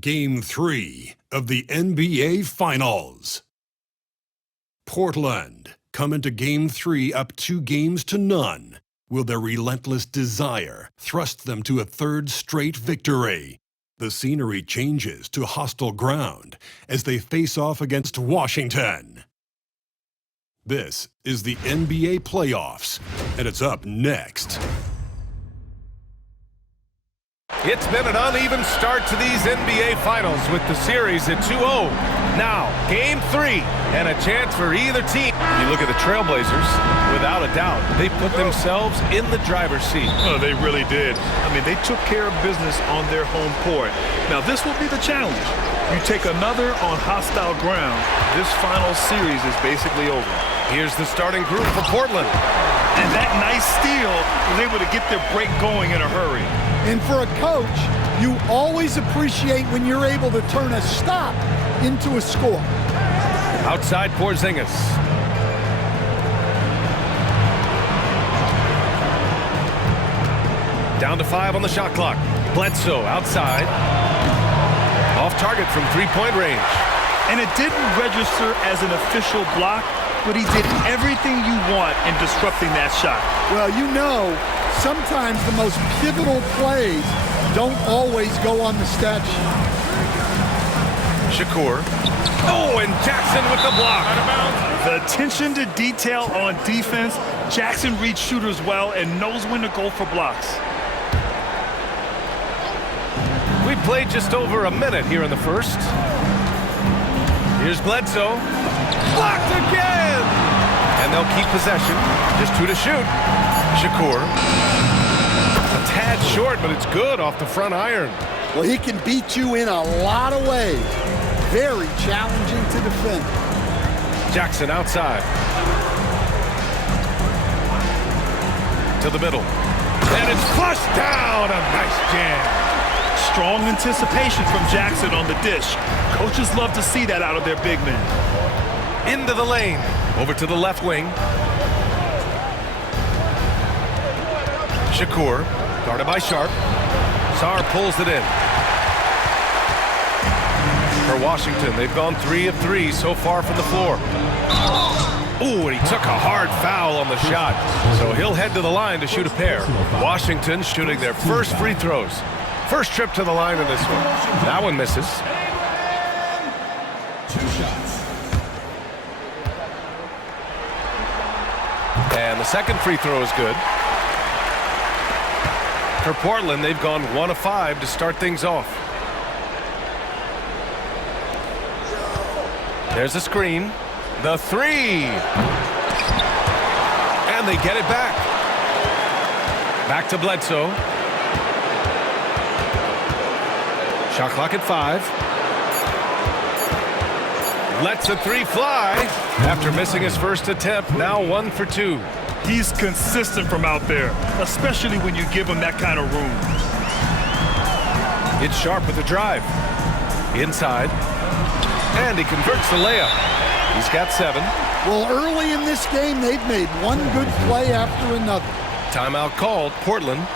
Game 3 of the NBA Finals. Portland come into Game 3 up 2-0. Will their relentless desire thrust them to a third straight victory? The scenery changes to hostile ground as they face off against Washington. This is the NBA playoffs, and it's up next. It's been an uneven start to these NBA Finals with the series at 2-0. Now, Game 3, and a chance for either team. You look at the Trailblazers, without a doubt, they put themselves in the driver's seat. Oh, they really did. I mean, they took care of business on their home court. Now, this will be the challenge. You take another on hostile ground, this final series is basically over. Here's the starting group for Portland. And that nice steal was able to get their break going in a hurry. And for a coach, you always appreciate when you're able to turn a stop into a score. Outside Porzingis. Down to 5 on the shot clock. Bledsoe outside. Off target from three-point range. And it didn't register as an official block, but he did everything you want in disrupting that shot. Well, you know, sometimes the most pivotal plays don't always go on the stat sheet. Shakur. Oh, and Jackson with the block. The attention to detail on defense. Jackson reads shooters well and knows when to go for blocks. We played just over a minute here in the first. Here's Bledsoe. Blocked again! And they'll keep possession. Just 2 to shoot. Shakur. A tad short, but it's good off the front iron. Well, he can beat you in a lot of ways. Very challenging to defend. Jackson outside. To the middle. And it's flushed down. A nice jam. Strong anticipation from Jackson on the dish. Coaches love to see that out of their big men. Into the lane. Over to the left wing. Shakur. Guarded by Sharp. Sarr pulls it in. For Washington, they've gone 3 of 3 so far from the floor. Ooh, and he took a hard foul on the shot. So he'll head to the line to shoot a pair. Washington shooting their first free throws. First trip to the line in this one. That one misses. 2 shots. And the second free throw is good. For Portland, they've gone 1 of 5 to start things off. There's a screen. The 3. And they get it back. Back to Bledsoe. Shot clock at 5. Lets a 3 fly. After missing his first attempt, now 1 for 2. He's consistent from out there, especially when you give him that kind of room. It's Sharp with the drive. Inside. And he converts the layup. He's got 7. Well, early in this game, they've made one good play after another. Timeout called. Portland.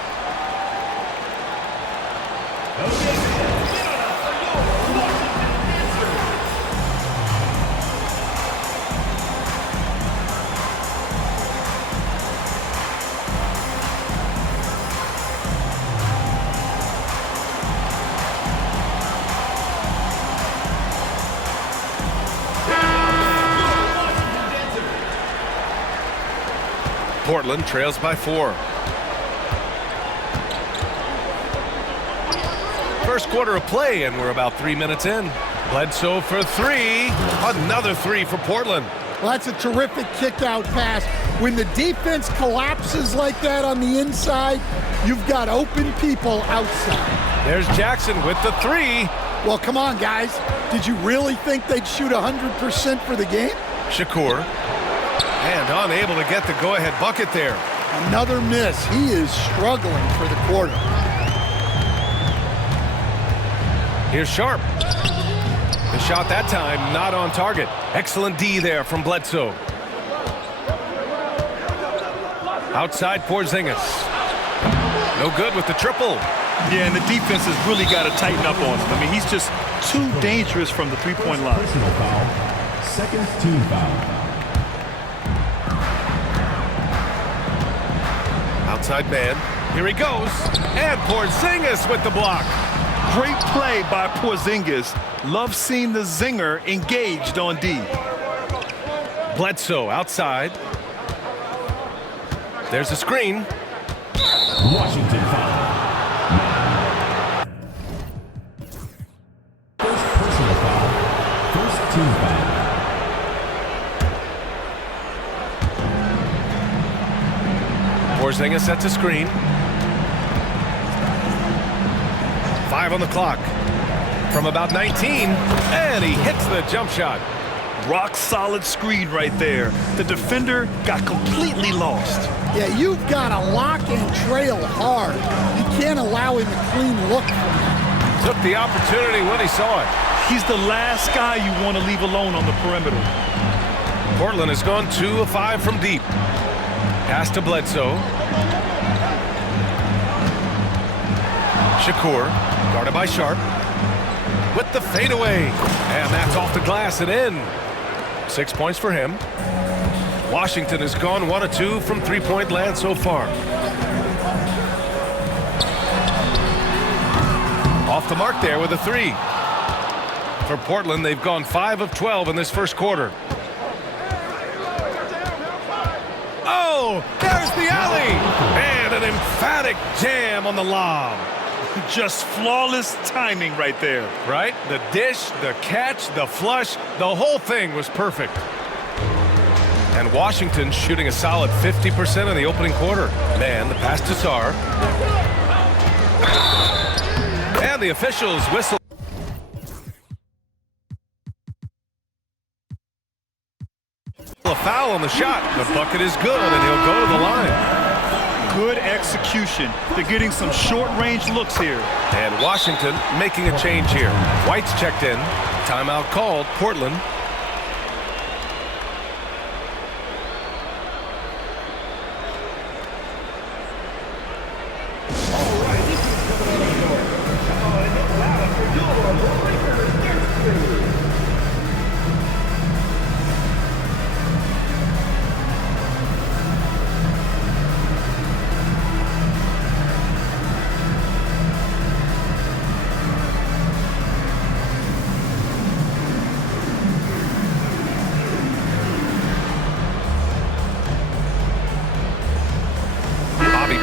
Portland trails by 4. First quarter of play, and we're about 3 minutes in. Bledsoe for 3. Another 3 for Portland. Well, that's a terrific kick-out pass. When the defense collapses like that on the inside, you've got open people outside. There's Jackson with the 3. Well, come on, guys. Did you really think they'd shoot 100% for the game? Shakur. And unable to get the go-ahead bucket there. Another miss. He is struggling for the quarter. Here's Sharp. The shot that time not on target. Excellent D there from Bledsoe. Outside Porzingis. No good with the triple. Yeah, and the defense has really got to tighten up on him. I mean, he's just too dangerous from the three-point line. Personal foul. Second team foul. Outside man. Here he goes. And Porzingis with the block. Great play by Porzingis. Love seeing the zinger engaged on D. Bledsoe outside. There's a screen. Washington foul. First personal foul. First team foul. Porzingis sets a screen. 5 on the clock. From about 19, and he hits the jump shot. Rock solid screen right there. The defender got completely lost. Yeah, you've got to lock and trail hard. You can't allow him a clean look from that. Took the opportunity when he saw it. He's the last guy you want to leave alone on the perimeter. Portland has gone 2 of 5 from deep. Pass to Bledsoe. Shakur, guarded by Sharp. With the fadeaway. And that's off the glass and in. 6 points for him. Washington has gone 1 of 2 from three-point land so far. Off the mark there with a 3. For Portland, they've gone 5 of 12 in this first quarter. Oh, there's the alley. And an emphatic jam on the lob. Just flawless timing right there. Right? The dish, the catch, the flush, the whole thing was perfect. And Washington shooting a solid 50% in the opening quarter. Man, the pass to Sarr. And the officials whistle. A foul on the shot. The bucket is good, and he'll go to the line. Good execution. They're getting some short-range looks here. And Washington making a change here. White's checked in. Timeout called. Portland.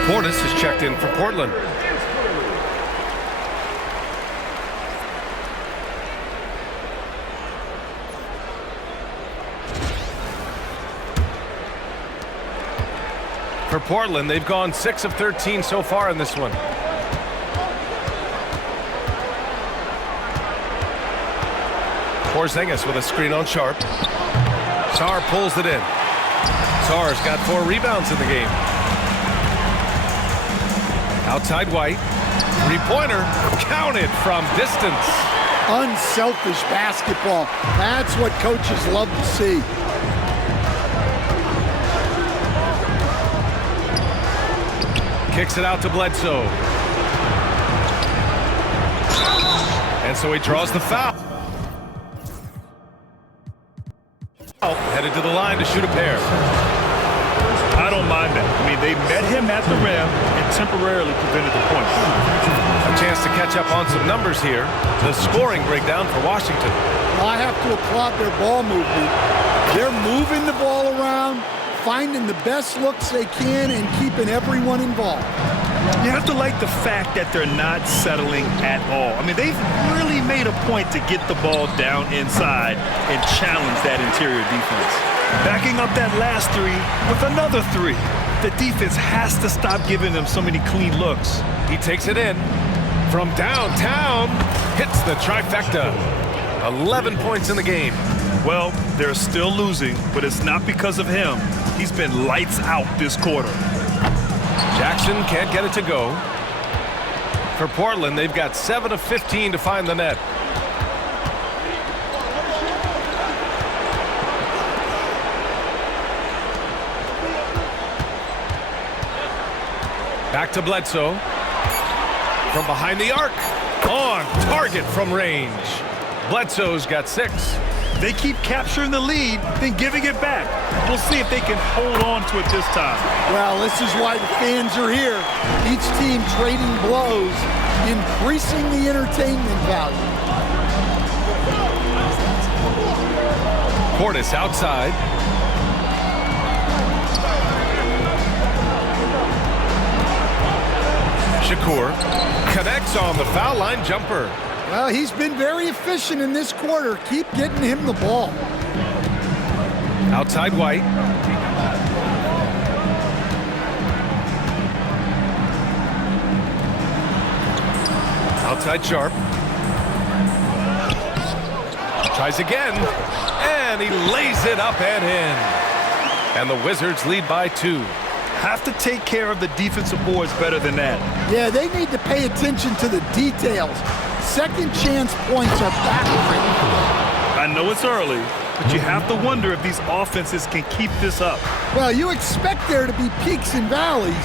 Portis is checked in for Portland. For Portland, they've gone 6 of 13 so far in this one. Porzingis with a screen on Sharp. Sarr pulls it in. Sarr's got 4 rebounds in the game. Outside White. Three-pointer counted from distance. Unselfish basketball. That's what coaches love to see. Kicks it out to Bledsoe. And so he draws the foul. Headed to the line to shoot a pair. I don't mind that. I mean, they met him at the rim and temporarily prevented the point. A chance to catch up on some numbers here. The scoring breakdown for Washington. Well, I have to applaud their ball movement. They're moving the ball around, finding the best looks they can, and keeping everyone involved. You have to like the fact that they're not settling at all. I mean, they've really made a point to get the ball down inside and challenge that interior defense. Backing up that last 3 with another 3. The defense has to stop giving them so many clean looks. He takes it in from downtown, hits the trifecta. 11 points in the game. Well, they're still losing, but it's not because of him. He's been lights out this quarter. Jackson can't get it to go. For Portland, they've got 7 of 15 to find the net. Back to Bledsoe. from behind the arc. On target from range. Bledsoe's got 6. They keep capturing the lead, then giving it back. We'll see if they can hold on to it this time. Well, this is why the fans are here. Each team trading blows, increasing the entertainment value. Portis outside. Shakur connects on the foul line jumper. Well, he's been very efficient in this quarter. Keep getting him the ball. Outside White. Outside Sharp. Tries again. And he lays it up and in. And the Wizards lead by 2. Have to take care of the defensive boards better than that. Yeah, they need to pay attention to the details. Second chance points are back. I know it's early, but you have to wonder if these offenses can keep this up. Well, you expect there to be peaks and valleys,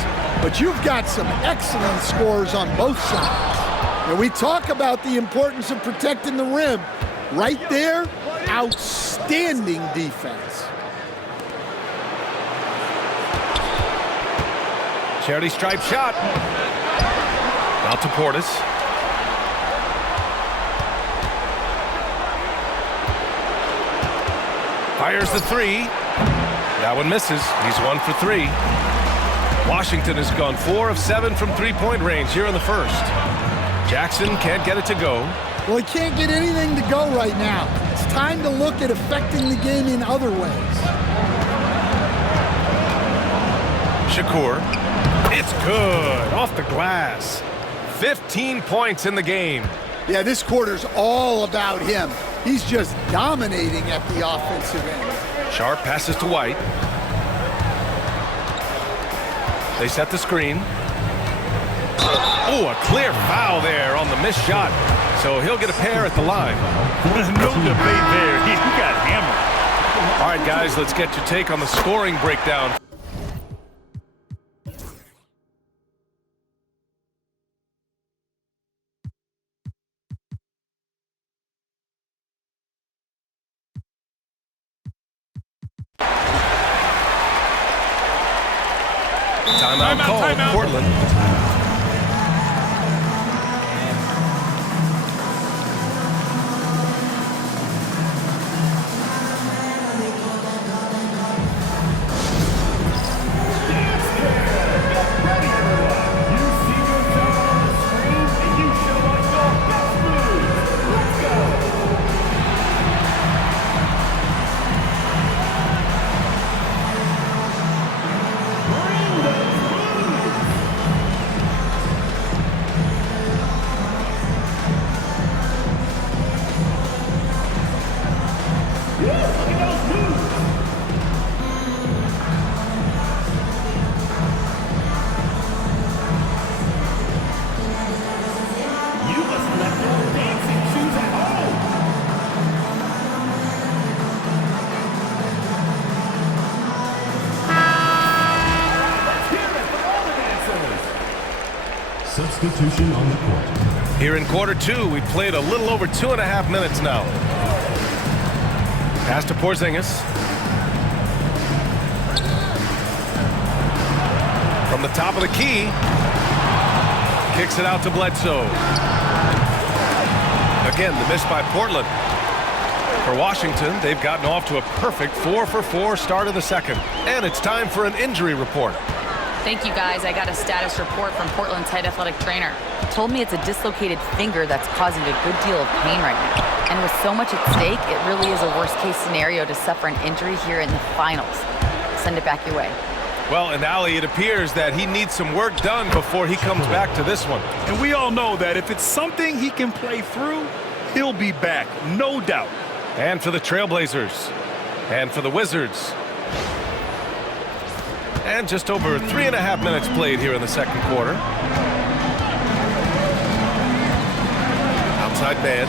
but you've got some excellent scores on both sides. And we talk about the importance of protecting the rim. Right there, outstanding defense. Charity stripe shot. Out to Portis. Fires the 3. That one misses. He's 1 for 3. Washington has gone 4 of 7 from three-point range here in the first. Jackson can't get it to go. Well, he can't get anything to go right now. It's time to look at affecting the game in other ways. Shakur. It's good. Off the glass. 15 points in the game. Yeah, this quarter's all about him. He's just dominating at the offensive end. Sharp passes to White. They set the screen. Oh, a clear foul there on the missed shot. So he'll get a pair at the line. No debate there. He got hammered. All right, guys, let's get your take on the scoring breakdown. Timeout called, Portland. Substitution on the court. Here in quarter 2, we've played a little over 2.5 minutes now. Pass to Porzingis. From the top of the key. Kicks it out to Bledsoe. Again, the miss by Portland. For Washington, they've gotten off to a perfect 4-for-4 start of the second. And it's time for an injury report. Thank you, guys. I got a status report from Portland's head athletic trainer. He told me it's a dislocated finger that's causing a good deal of pain right now. And with so much at stake, it really is a worst-case scenario to suffer an injury here in the finals. Send it back your way. Well, and Allie, it appears that he needs some work done before he comes back to this one. And we all know that if it's something he can play through, he'll be back, no doubt. And for the Trailblazers. And for the Wizards. And just over 3.5 minutes played here in the second quarter. Outside man.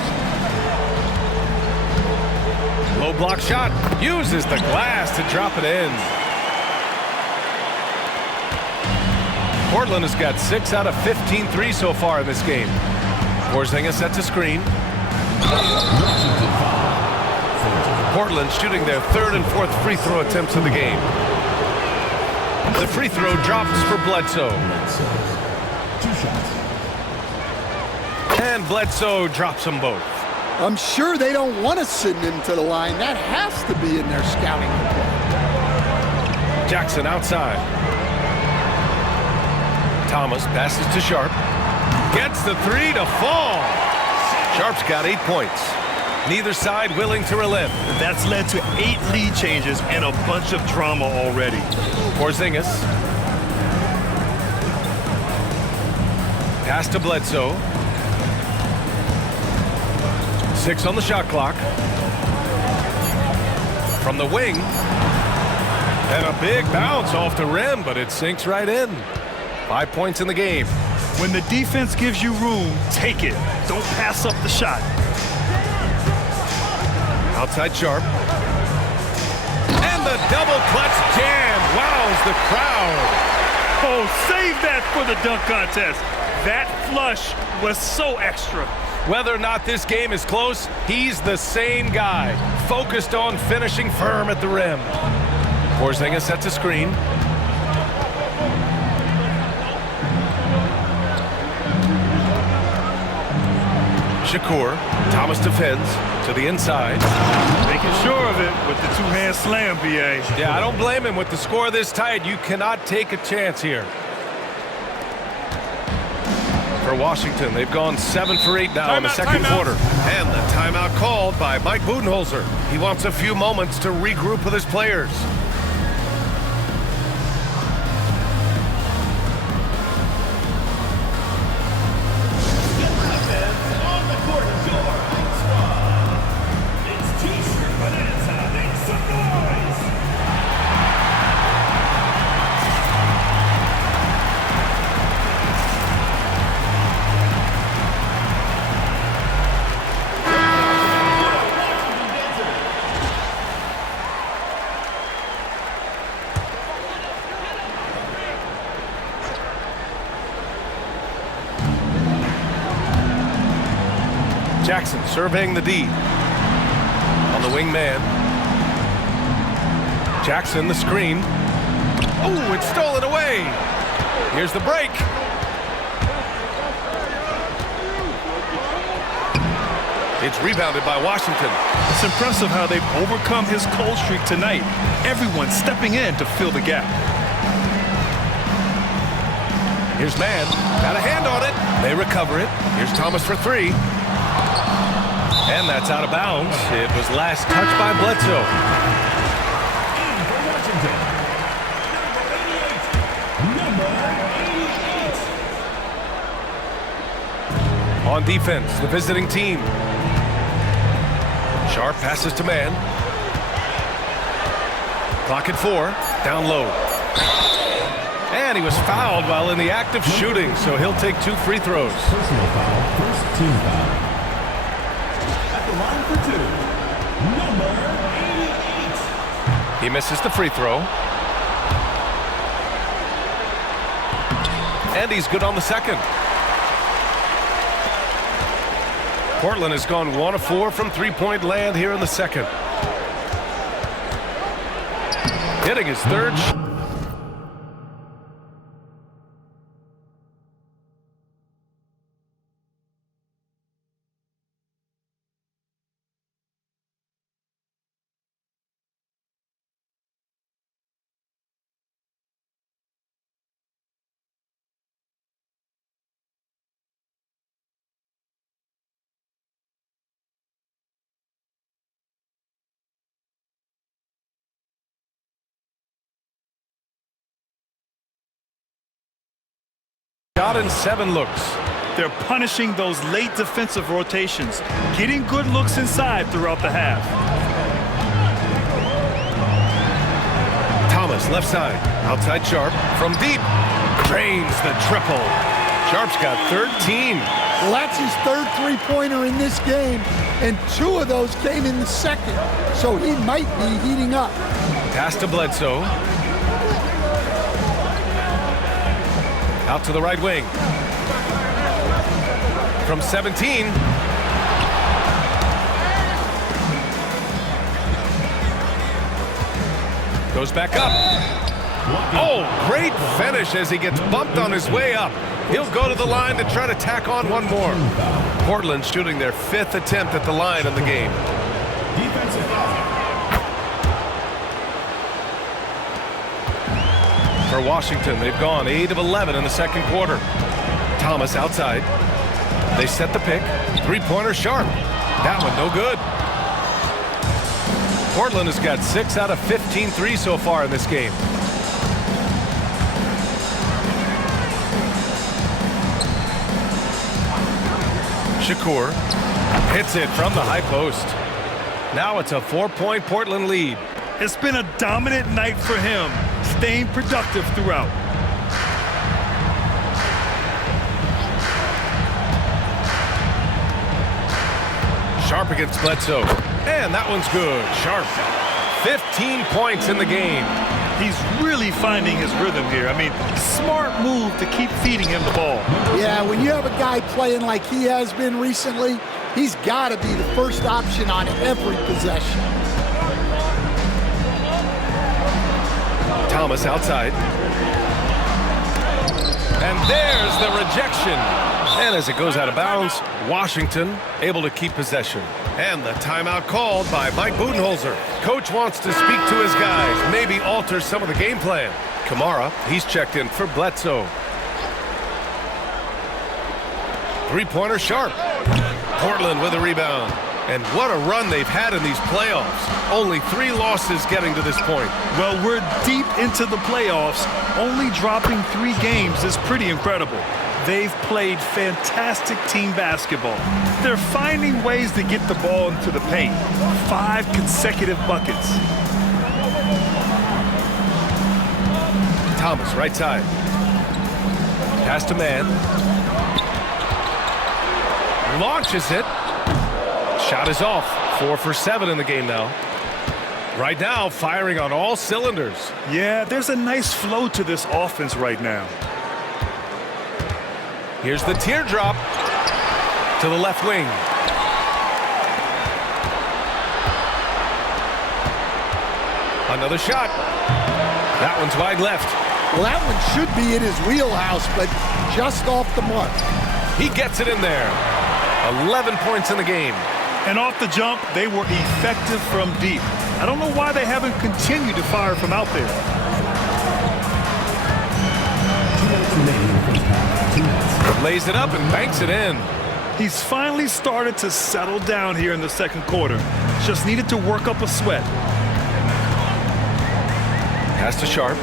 Low block shot. Uses the glass to drop it in. Portland has got 6 out of 15 threes so far in this game. Porzingis sets a screen. Portland shooting their 3rd and 4th free throw attempts of the game. The free throw drops for Bledsoe. 2 shots. And Bledsoe drops them both. I'm sure they don't want to send him to the line. That has to be in their scouting report. Jackson outside. Thomas passes to Sharp. Gets the 3 to fall. Sharp's got 8 points. Neither side willing to relent. That's led to 8 lead changes and a bunch of drama already. Porzingis. Pass to Bledsoe. 6 on the shot clock. From the wing. And a big bounce off the rim, but it sinks right in. 5 points in the game. When the defense gives you room, take it. Don't pass up the shot. Outside Sharp. And the double clutch jam. Wows the crowd. Oh, save that for the dunk contest. That flush was so extra. Whether or not this game is close, he's the same guy. Focused on finishing firm at the rim. Porzingis sets a screen. Shakur. Thomas defends to the inside. Making sure of it with the 2-hand slam, B.A. Yeah, I don't blame him. With the score this tight, you cannot take a chance here. For Washington, they've gone 7 for 8 now in the second quarter. And the timeout called by Mike Budenholzer. He wants a few moments to regroup with his players. Jackson surveying the D. On the wing man. Jackson the screen. Oh, it's stolen away. Here's the break. It's rebounded by Washington. It's impressive how they've overcome his cold streak tonight. Everyone stepping in to fill the gap. Here's Mann. Got a hand on it. They recover it. Here's Thomas for 3. And that's out of bounds. It was last touched by Bledsoe. On defense, the visiting team. Sharp passes to Mann. Clock at 4. Down low. And he was fouled while in the act of shooting, so he'll take 2 free throws. Personal foul, first team foul. At the line for 2, number 88. He misses the free throw. And he's good on the second. Portland has gone 1 of 4 from three-point land here in the second. Hitting his third shot. Shot in 7 looks. They're punishing those late defensive rotations, getting good looks inside throughout the half. Thomas left side, outside Sharp from deep, drains the triple. Sharp's got 13. Well, that's his third three-pointer in this game, and 2 of those came in the second, so he might be heating up. Pass to Bledsoe. Out to the right wing. From 17. Goes back up. Oh, great finish as he gets bumped on his way up. He'll go to the line to try to tack on one more. Portland shooting their 5th attempt at the line in the game. Defensive foul. For Washington, they've gone 8 of 11 in the second quarter. Thomas outside. They set the pick. Three-pointer Sharp. That one no good. Portland has got 6 out of 15 threes so far in this game. Shakur hits it from the high post. Now it's a 4-point Portland lead. It's been a dominant night for him, staying productive throughout. Sharp against Bledsoe. And that one's good. Sharp. 15 points in the game. He's really finding his rhythm here. I mean, smart move to keep feeding him the ball. Yeah, when you have a guy playing like he has been recently, he's got to be the first option on every possession. Thomas outside. And there's the rejection. And as it goes out of bounds, Washington able to keep possession. And the timeout called by Mike Budenholzer. Coach wants to speak to his guys, maybe alter some of the game plan. Kamara, he's checked in for Bledsoe. Three-pointer Sharp. Portland with a rebound. And what a run they've had in these playoffs. Only 3 losses getting to this point. Well, we're deep into the playoffs. Only dropping 3 games is pretty incredible. They've played fantastic team basketball. They're finding ways to get the ball into the paint. 5 consecutive buckets. Thomas, right side. Pass to man. Launches it. Shot is off. 4 for 7 in the game now. Right now, firing on all cylinders. Yeah, there's a nice flow to this offense right now. Here's the teardrop to the left wing. Another shot. That one's wide left. Well, that one should be in his wheelhouse, but just off the mark. He gets it in there. 11 points in the game. And off the jump, they were effective from deep. I don't know why they haven't continued to fire from out there. 2 minutes remaining in the first half. 2 minutes. Lays it up and banks it in. He's finally started to settle down here in the second quarter. Just needed to work up a sweat. Pass to Sharp.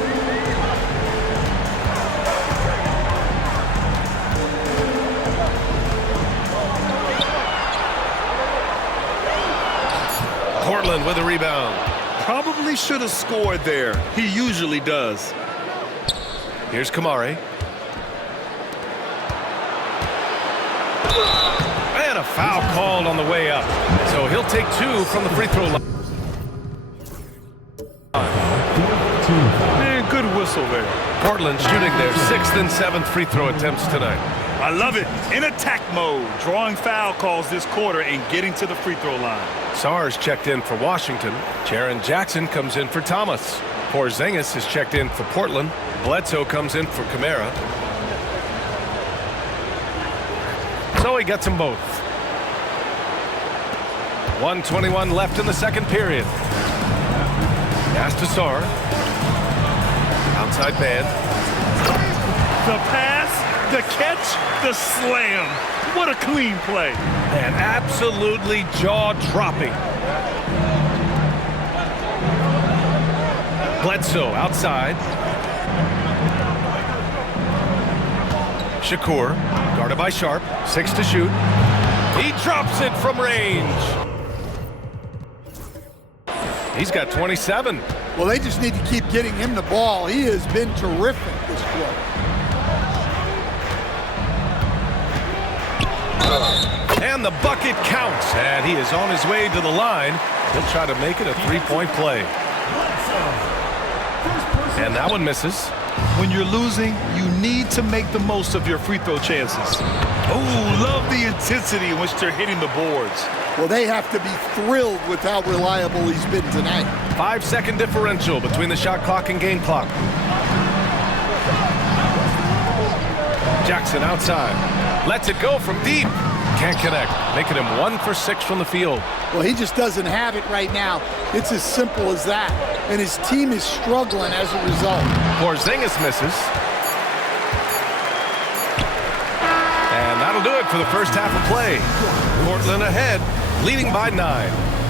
Portland with a rebound. Probably should have scored there. He usually does. Here's Kamari. And a foul called on the way up. So he'll take 2 from the free throw line. Man, good whistle there. Portland shooting their 6th and 7th free throw attempts tonight. I love it. In attack mode, drawing foul calls this quarter and getting to the free throw line. Sars checked in for Washington. Jaren Jackson comes in for Thomas. Porzingis is checked in for Portland. Bledsoe comes in for Kamara. So he gets them both. 1:21 left in the second period. Pass to Sar. Outside man. The pass, the catch, the slam. What a clean play. And absolutely jaw-dropping. Bledsoe outside. Shakur, guarded by Sharp, 6 to shoot. He drops it from range. He's got 27. Well, they just need to keep getting him the ball. He has been terrific this quarter. And the bucket counts. And he is on his way to the line. He'll try to make it a 3-point play. And that one misses. When you're losing, you need to make the most of your free throw chances. Oh, love the intensity in which they're hitting the boards. Well, they have to be thrilled with how reliable he's been tonight. 5-second differential between the shot clock and game clock. Jackson outside. Lets it go from deep. Can't connect, making him 1 for 6 from the field. Well, he just doesn't have it right now. It's as simple as that. And his team is struggling as a result. Porzingis misses. And that'll do it for the first half of play. Portland ahead, leading by 9.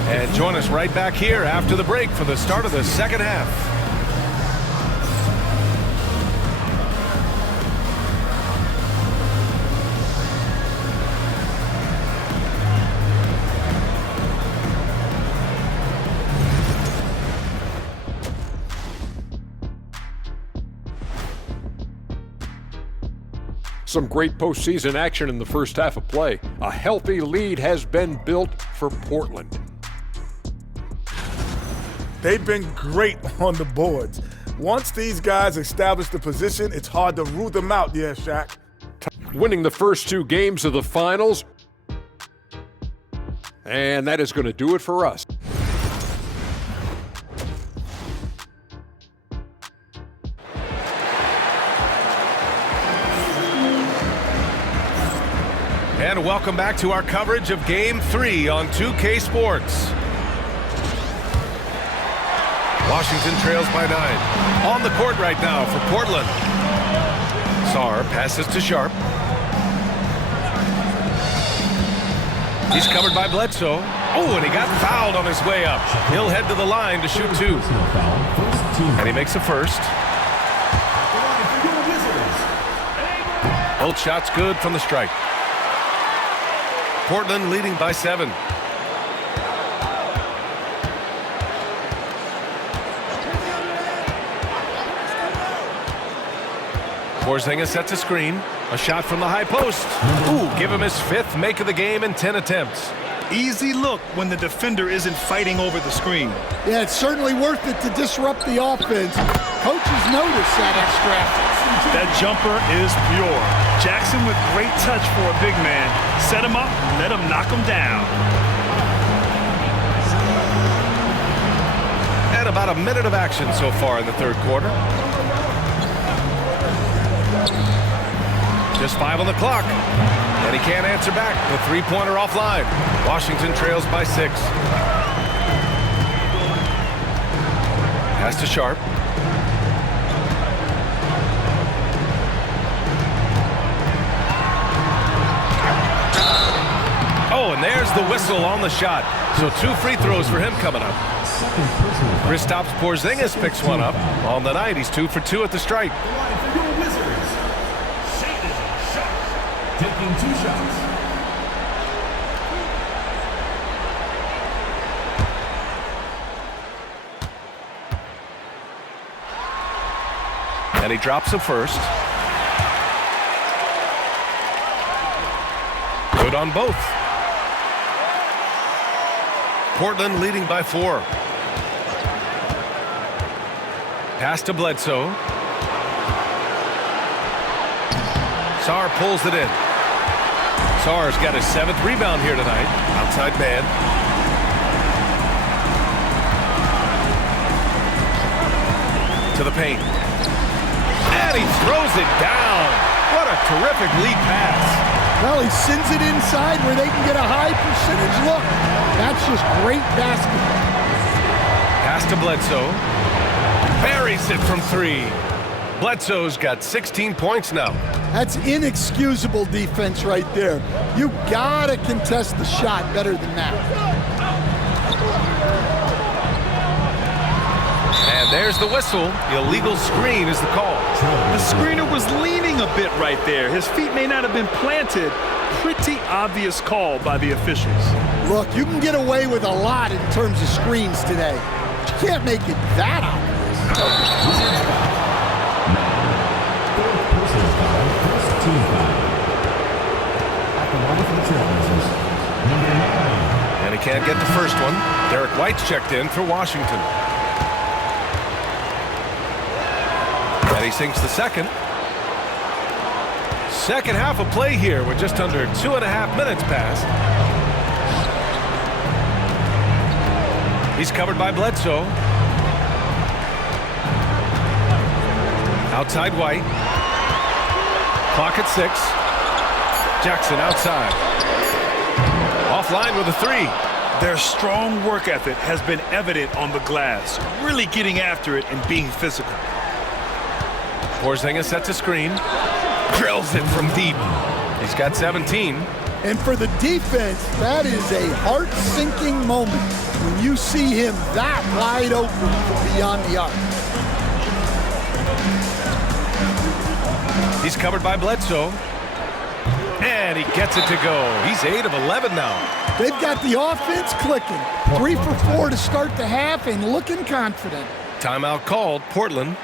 And join us right back here after the break for the start of the second half. Some great postseason action in the first half of play. A healthy lead has been built for Portland. They've been great on the boards. Once these guys establish the position, it's hard to rule them out, yeah, Shaq. Winning the first 2 games of the finals. And that is going to do it for us. And welcome back to our coverage of Game 3 on 2K Sports. Washington trails by 9. On the court right now for Portland. Sarr passes to Sharp. He's covered by Bledsoe. Oh, and he got fouled on his way up. He'll head to the line to shoot 2. And he makes a first. Both shots good from the strike. Portland leading by 7. Porzingis sets a screen. A shot from the high post. Ooh, give him his 5th make of the game in 10 attempts. Easy look when the defender isn't fighting over the screen. Yeah, it's certainly worth it to disrupt the offense. Coaches notice that extra effort. That jumper is pure. Jackson with great touch for a big man. Set him up, let him knock him down. And about a minute of action so far in the third quarter. Just 5 on the clock. And he can't answer back. The 3-pointer offline. Washington trails by 6. Pass to Sharp. Oh, and there's the whistle on the shot. So 2 free throws for him coming up. Kristaps Porzingis picks one up. On the night, he's 2 for 2 at the stripe. Taking 2 shots. And he drops a first. Good on both. Portland leading by 4. Pass to Bledsoe. Sarr pulls it in. Sarr's got his 7th rebound here tonight. Outside man. To the paint. And he throws it down. What a terrific lead pass. Well, he sends it inside where they can get a high percentage look. That's just great basketball. Pass to Bledsoe. Buries it from 3. Bledsoe's got 16 points now. That's inexcusable defense right there. You gotta contest the shot better than that. And there's the whistle. Illegal screen is the call. The screener was leaning a bit right there. His feet may not have been planted. Pretty obvious call by the officials. Look, you can get away with a lot in terms of screens today. But you can't make it that obvious. And he can't get the first one. Derek White's checked in for Washington. And And he sinks the second. Second half of play here with just under 2.5 minutes passed. He's covered by Bledsoe. Outside White. Clock at 6. Jackson outside. Offline with a 3. Their strong work ethic has been evident on the glass, really getting after it and being physical. Porzingis sets a screen. Drills it from deep. He's got 17. And for the defense, that is a heart-sinking moment when you see him that wide open from beyond the arc. He's covered by Bledsoe. And he gets it to go. He's 8 of 11 now. They've got the offense clicking. 3 for 4 to start the half and looking confident. Timeout called, Portland.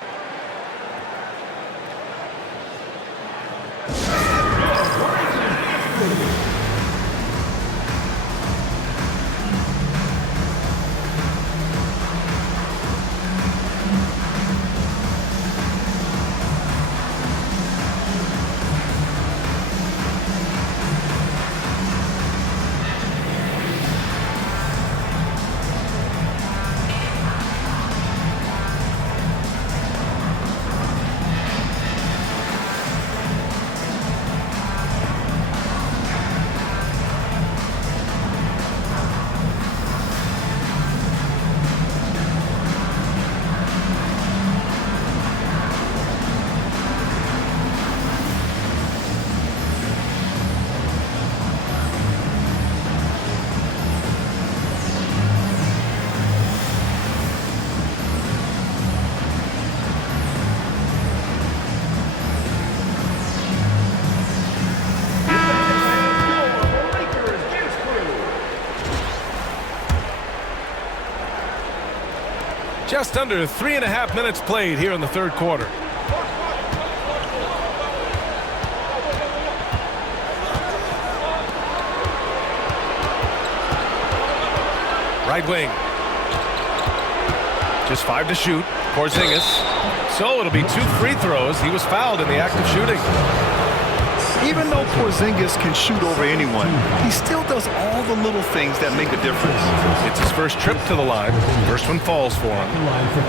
Just under 3.5 minutes played here in the third quarter. Right wing. Just 5 to shoot. Porzingis. So it'll be 2 free throws. He was fouled in the act of shooting. Even though Porzingis can shoot over anyone, he still does all the little things that make a difference. It's his first trip to the line. First one falls for him. Line for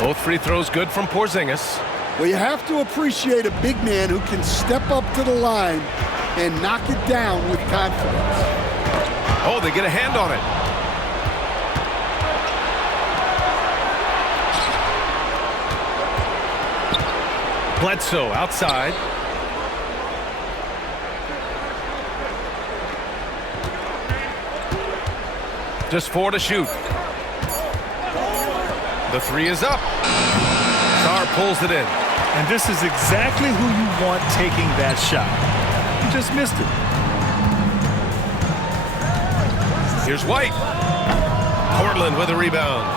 2. Both free throws good from Porzingis. Well, you have to appreciate a big man who can step up to the line and knock it down with confidence. Oh, they get a hand on it. Bledsoe outside. Just 4 to shoot. The 3 is up. Sarr pulls it in. And this is exactly who you want taking that shot. He just missed it. Here's White. Portland with a rebound.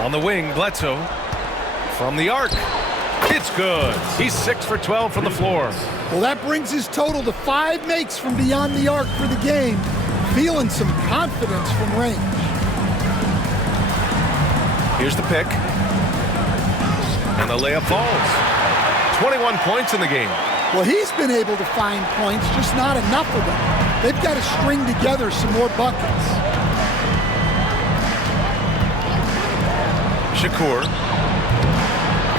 On the wing, Bledsoe. From the arc. It's good. He's 6 for 12 from the floor. Well, that brings his total to 5 makes from beyond the arc for the game. Feeling some confidence from range. Here's the pick. And the layup falls. 21 points in the game. Well, he's been able to find points, just not enough of them. They've got to string together some more buckets. Shakur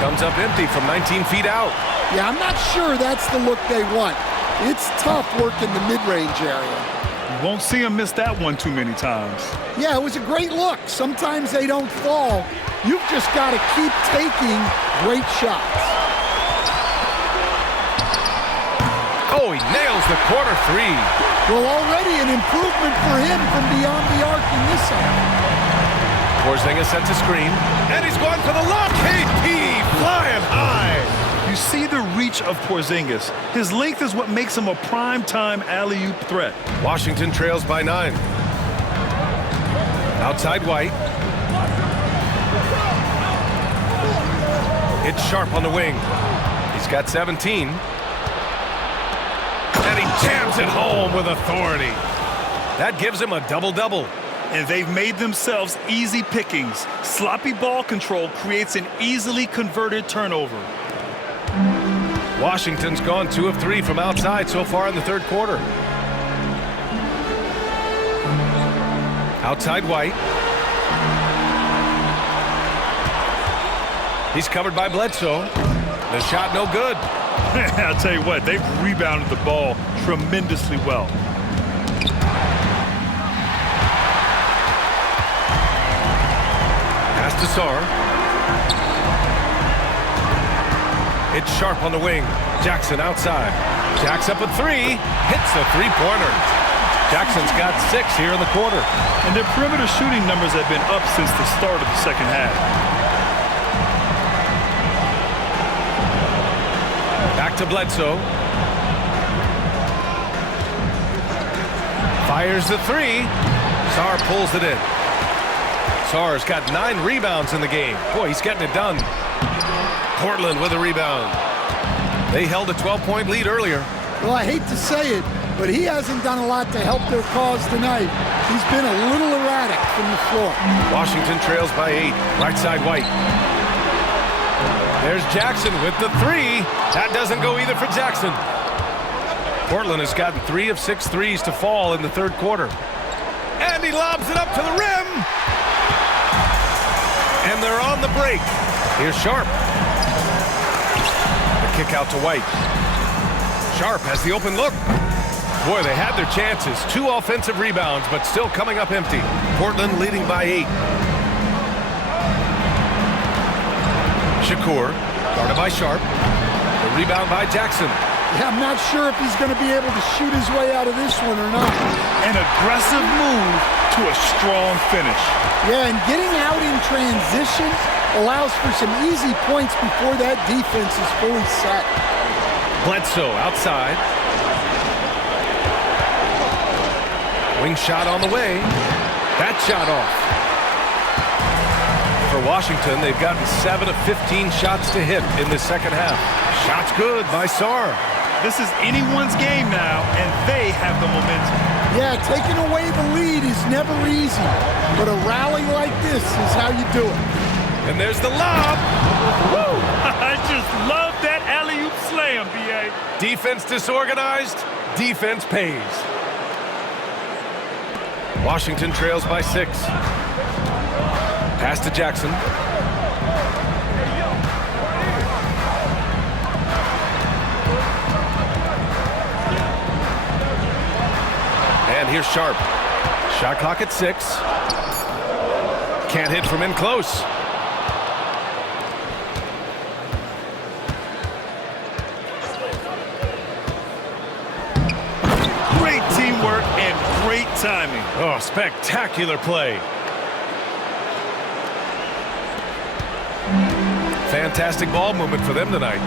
comes up empty from 19 feet out. Yeah, I'm not sure that's the look they want. It's tough working the mid-range area. You won't see him miss that one too many times. Yeah, it was a great look. Sometimes they don't fall. You've just got to keep taking great shots. Oh, he nails the corner 3. Well, already an improvement for him from beyond the arc in this half. Porzingis sets a screen, and he's going for the lob. KP flying high. You see the reach of Porzingis. His length is what makes him a prime-time alley-oop threat. Washington trails by 9. Outside White. It's Sharp on the wing. He's got 17. And he jams it home with authority. That gives him a double-double. And they've made themselves easy pickings. Sloppy ball control creates an easily converted turnover. Washington's gone 2 of 3 from outside so far in the third quarter. Outside White. He's covered by Bledsoe. The shot no good. I'll tell you what, they've rebounded the ball tremendously well. Pass to Sarr. It's Sharp on the wing. Jackson outside. Jacks up a 3. Hits a three-pointer. Jackson's got 6 here in the quarter. And their perimeter shooting numbers have been up since the start of the second half. Back to Bledsoe. Fires the 3. Sarr pulls it in. Sarr's got 9 rebounds in the game. Boy, he's getting it done. Portland with a rebound. They held a 12-point lead earlier. Well, I hate to say it, but he hasn't done a lot to help their cause tonight. He's been a little erratic from the floor. Washington trails by 8. Right side White. There's Jackson with the 3. That doesn't go either for Jackson. Portland has gotten 3 of 6 threes to fall in the third quarter. And he lobs it up to the rim. And they're on the break. Here's Sharp. The kick out to White. Sharp has the open look. Boy, they had their chances. 2 offensive rebounds, but still coming up empty. Portland leading by 8. Shakur, guarded by Sharp. The rebound by Jackson. Yeah, I'm not sure if he's going to be able to shoot his way out of this one or not. An aggressive move to a strong finish. Yeah, and getting out in transition allows for some easy points before that defense is fully set. Bledsoe outside. Wing shot on the way. That shot off. For Washington, they've gotten 7 of 15 shots to hit in the second half. Shots good by Sarr. This is anyone's game now, and they have the momentum. Yeah, taking away the lead is never easy, but a rally like this is how you do it. And there's the lob. Woo! I just love that alley-oop slam, B.A. Defense disorganized, defense pays. Washington trails by 6. Pass to Jackson. And here's Sharp. Shot clock at 6. Can't hit from in close. Great teamwork and great timing. Oh, spectacular play. Fantastic ball movement for them tonight.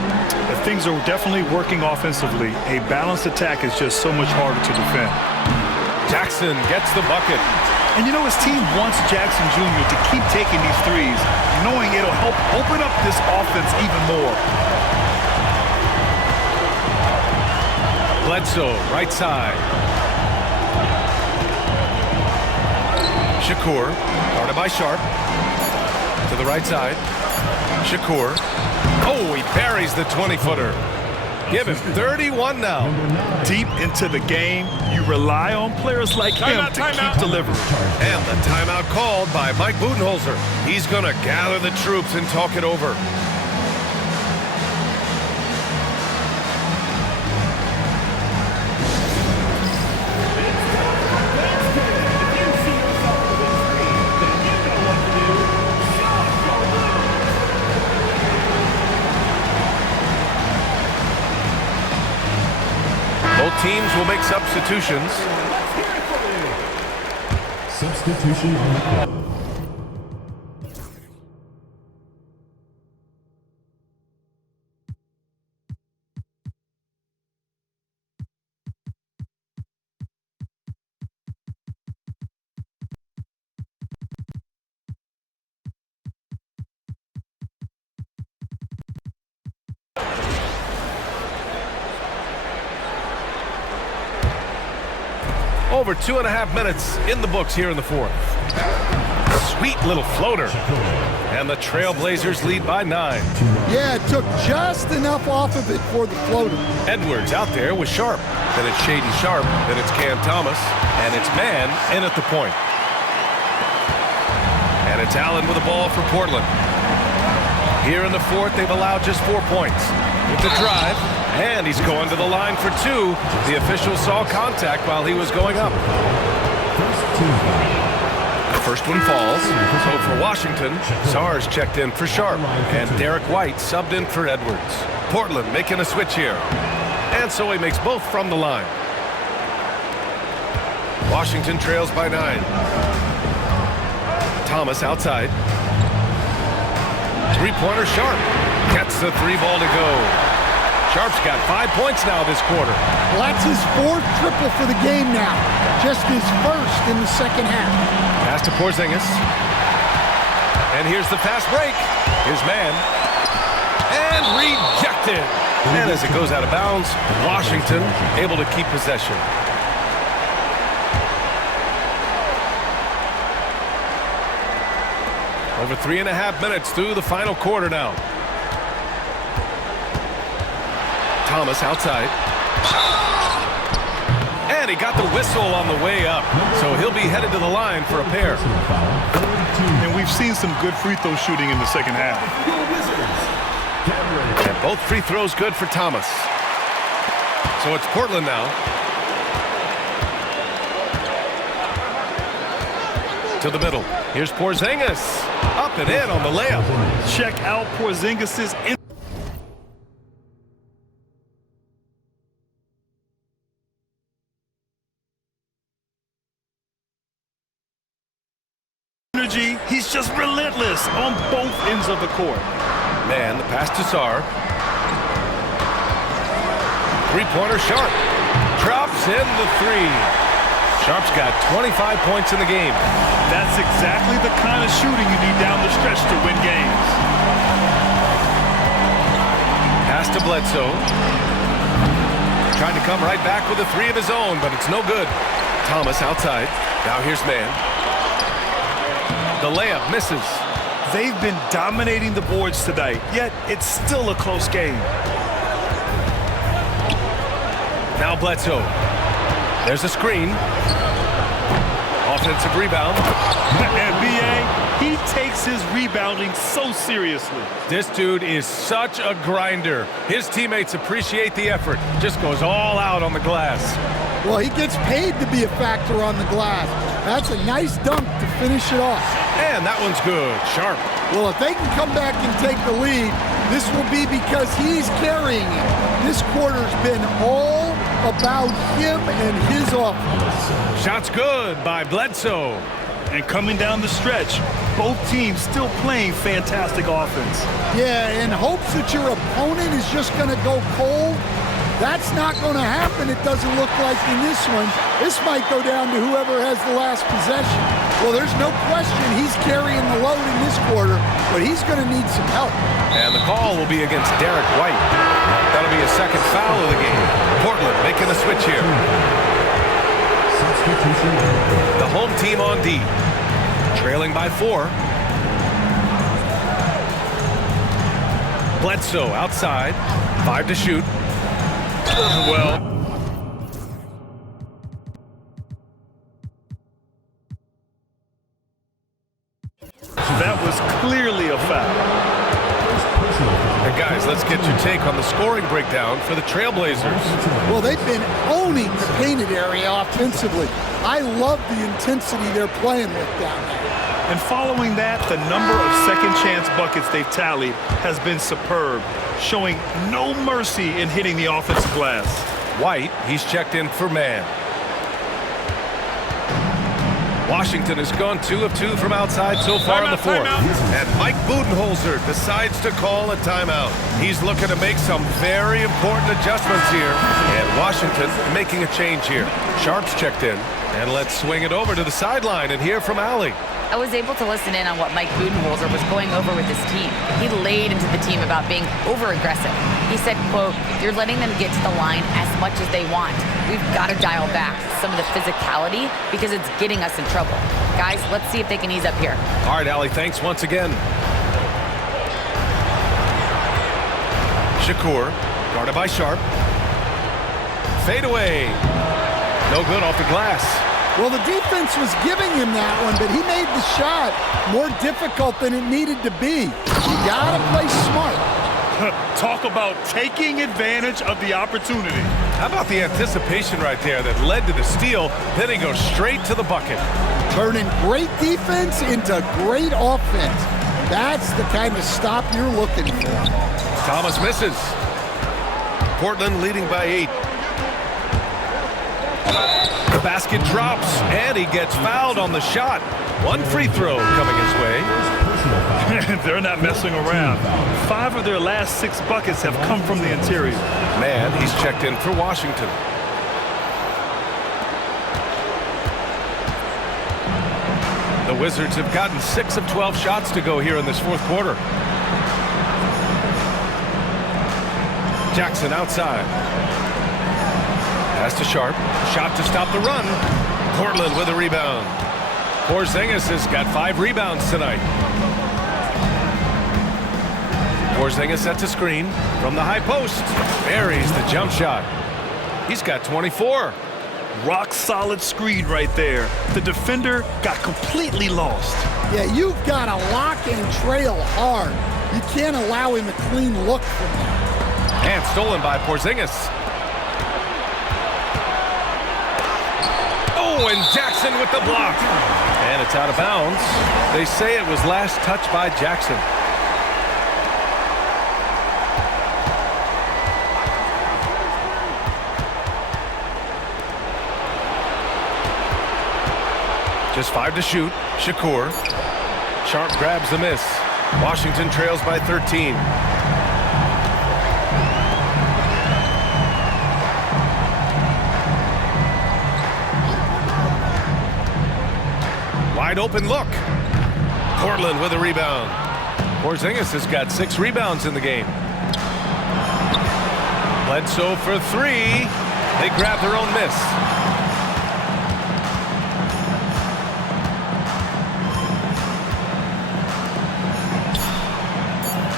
Things are definitely working offensively. A balanced attack is just so much harder to defend. Jackson gets the bucket. And you know, his team wants Jackson Jr. to keep taking these threes, knowing it'll help open up this offense even more. Bledsoe, right side. Shakur, guarded by Sharp. To the right side. Shakur. Oh, he buries the 20-footer. Give him 31 now. Deep into the game, you rely on players like him to keep delivering. And the timeout called by Mike Budenholzer. He's going to gather the troops and talk it over. Both teams will make substitutions. Substitution on the clock. Over 2.5 minutes in the books here in the fourth. Sweet little floater. And the Trailblazers lead by 9. Yeah, it took just enough off of it for the floater. Edwards out there with Sharp. Then it's Shaedon Sharp. Then it's Cam Thomas. And it's Mann in at the point. And it's Allen with the ball for Portland. Here in the fourth, they've allowed just 4 points. With the drive, and he's going to the line for 2. The official saw contact while he was going up. The first one falls. So for Washington, Sars checked in for Sharp, and Derek White subbed in for Edwards. Portland making a switch here. And so he makes both from the line. Washington trails by 9. Thomas outside. Three-pointer Sharp. Gets the 3-ball to go. Sharp's got 5 points now this quarter. Well, that's his 4th triple for the game now. Just his first in the second half. Pass to Porzingis. And here's the fast break. His man. And rejected. And as it goes out of bounds, Washington able to keep possession. Over 3.5 minutes through the final quarter now. Thomas outside. And he got the whistle on the way up. So he'll be headed to the line for a pair. And we've seen some good free throw shooting in the second half. And both free throws good for Thomas. So it's Portland now. To the middle. Here's Porzingis. Up and in on the layup. Check out Porzingis' energy. He's just relentless on both ends of the court. Man, the pass to Sar. Three-pointer Sharp. Drops in the 3. Sharp's got 25 points in the game. That's exactly the kind of shooting you need down the stretch to win games. Pass to Bledsoe. Trying to come right back with a 3 of his own, but it's no good. Thomas outside. Now here's Mann. The layup misses. They've been dominating the boards tonight, yet it's still a close game. Now Bledsoe. There's a screen. Offensive rebound. And B.A., he takes his rebounding so seriously. This dude is such a grinder. His teammates appreciate the effort. Just goes all out on the glass. Well, he gets paid to be a factor on the glass. That's a nice dunk to finish it off. And that one's good. Sharp. Well, if they can come back and take the lead, this will be because he's carrying it. This quarter's been all about him and his offense. Shot's good by Bledsoe. And coming down the stretch, both teams still playing fantastic offense. Yeah, in hopes that your opponent is just going to go cold. That's not going to happen, it doesn't look like in this one. This might go down to whoever has the last possession. Well, there's no question he's carrying the load in this quarter, but he's going to need some help. And the call will be against Derek White. That'll be a second foul of the game. Portland making a switch here. The home team on D. Trailing by 4. Bledsoe outside. 5 to shoot. Well. That was clearly a foul. And guys, let's get your take on the scoring breakdown for the Trailblazers. Well, they've been owning the painted area offensively. I love the intensity they're playing with down there. And following that, the number of second chance buckets they've tallied has been superb, showing no mercy in hitting the offensive glass. White, he's checked in for Mann. Washington has gone 2 of 2 from outside so far in the fourth. And Mike Budenholzer decides to call a timeout. He's looking to make some very important adjustments here. And Washington making a change here. Sharp's checked in. And let's swing it over to the sideline and hear from Allie. I was able to listen in on what Mike Budenholzer was going over with his team. He laid into the team about being over-aggressive. He said, quote, "You're letting them get to the line as much as they want. We've got to dial back some of the physicality because it's getting us in trouble. Guys, let's see if they can ease up here." All right, Allie, thanks once again. Shakur, guarded by Sharp. Fade away. No good off the glass. Well, the defense was giving him that one, but he made the shot more difficult than it needed to be. You gotta play smart. Talk about taking advantage of the opportunity. How about the anticipation right there that led to the steal, then he goes straight to the bucket. Turning great defense into great offense. That's the kind of stop you're looking for. Thomas misses. Portland leading by 8. The basket drops, and he gets fouled on the shot. One free throw coming his way. They're not messing around. 5 of their last 6 buckets have come from the interior. Man, he's checked in for Washington. The Wizards have gotten 6 of 12 shots to go here in this fourth quarter. Jackson outside. Pass to Sharp. Shot to stop the run. Portland with a rebound. Porzingis has got 5 rebounds tonight. Porzingis sets a screen from the high post. Buries the jump shot. He's got 24. Rock solid screen right there. The defender got completely lost. Yeah, you've got to lock and trail hard. You can't allow him a clean look from there. And stolen by Porzingis. Oh, and Jackson with the block. And it's out of bounds. They say it was last touched by Jackson. Just 5 to shoot. Shakur. Sharp grabs the miss. Washington trails by 13. Wide open look. Portland with a rebound. Porzingis has got 6 rebounds in the game. Bledsoe for 3. They grab their own miss.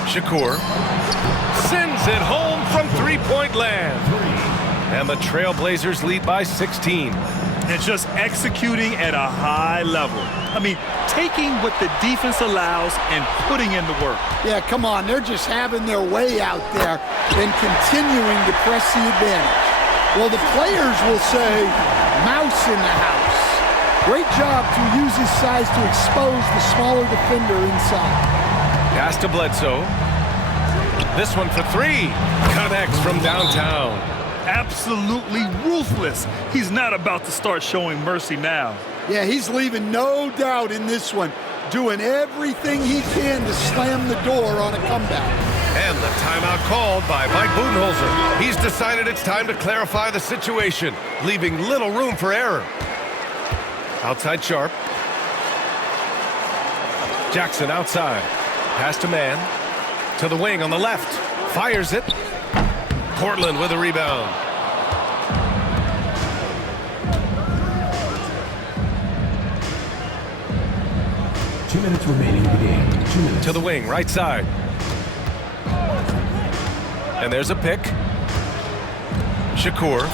Shakur sends it home from three-point land. And the Trailblazers lead by 16. And just executing at a high level. I mean, taking what the defense allows and putting in the work. Yeah, come on. They're just having their way out there and continuing to press the advantage. Well, the players will say, mouse in the house. Great job to use his size to expose the smaller defender inside. Pass to Bledsoe. This one for 3. Connects from downtown. Absolutely ruthless. He's not about to start showing mercy now. Yeah, he's leaving no doubt in this one, doing everything he can to slam the door on a comeback. And the timeout called by Mike Budenholzer. He's decided it's time to clarify the situation, leaving little room for error. Outside Sharp. Jackson outside. Pass to man. To the wing on the left. Fires it. Portland with a rebound. Two minutes remaining in the game. 2 minutes. To the wing, right side. And there's a pick. Shakur.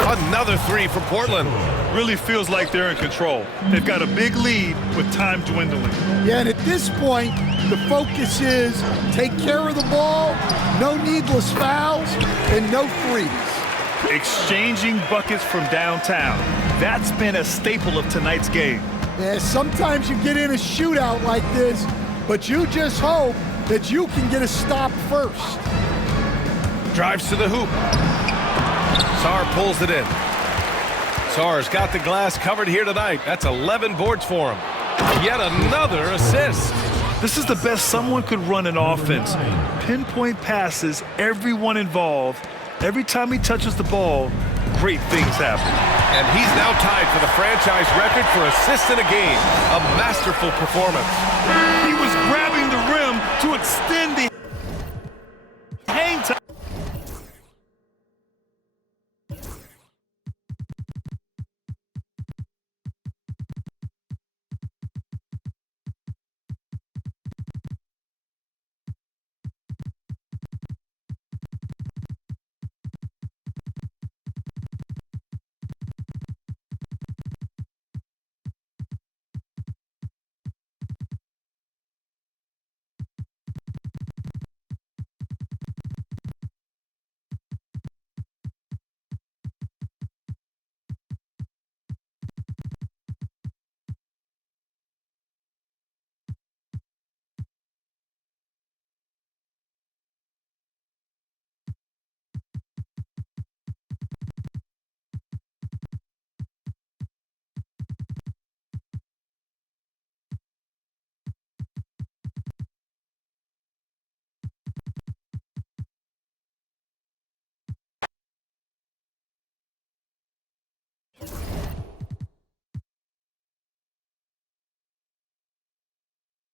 Another 3 for Portland. Really feels like they're in control. They've got a big lead with time dwindling. Yeah, and at this point, the focus is take care of the ball, no needless fouls, and no threes. Exchanging buckets from downtown. That's been a staple of tonight's game. Yeah, sometimes you get in a shootout like this, but you just hope that you can get a stop first. Drives to the hoop. Sarr pulls it in. Sarr's got the glass covered here tonight. That's 11 boards for him. Yet another assist. This is the best someone could run an offense. Pinpoint passes, everyone involved. Every time he touches the ball, great things happen. And he's now tied for the franchise record for assists in a game. A masterful performance. He was grabbing the rim to extend the